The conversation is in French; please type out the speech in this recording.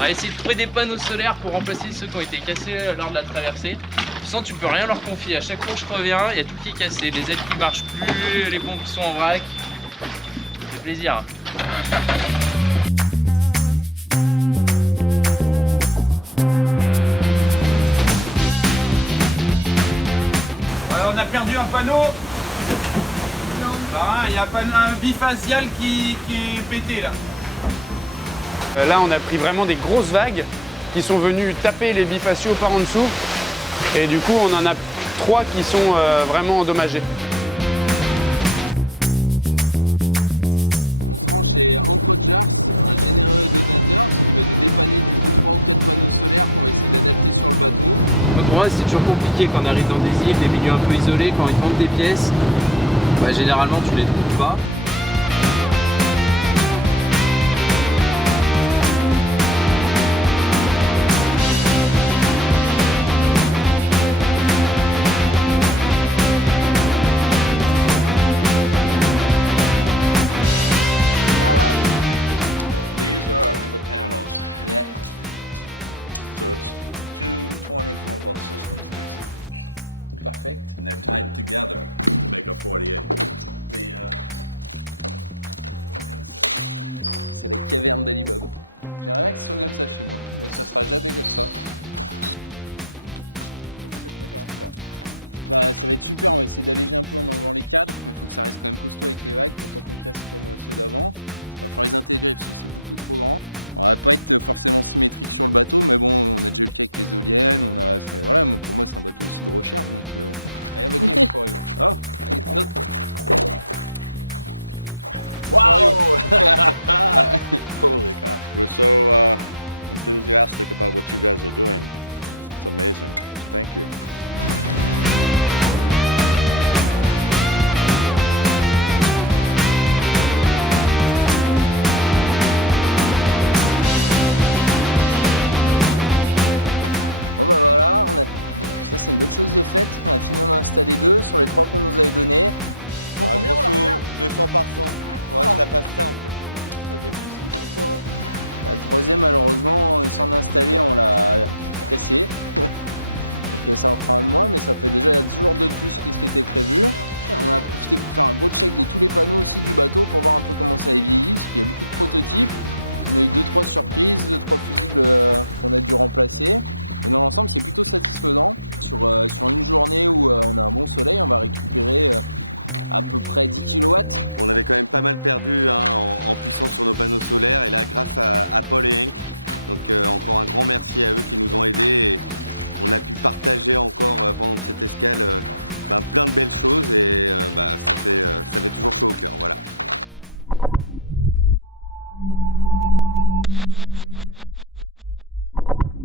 On va essayer de trouver des panneaux solaires pour remplacer ceux qui ont été cassés lors de la traversée. Sinon tu peux rien leur confier. À chaque fois que je reviens, il y a tout qui est cassé. Les ailes qui marchent plus, les pompes qui sont en vrac. Ça fait plaisir. On a perdu un panneau. Il y a un bifacial qui est pété là. Là, on a pris vraiment des grosses vagues qui sont venues taper les bifaciaux par en dessous. Et du coup, on en a 3 qui sont vraiment endommagés. Pour moi, c'est toujours compliqué quand on arrive dans des îles, des milieux un peu isolés, quand ils te manquent des pièces. Bah, généralement, tu les trouves pas.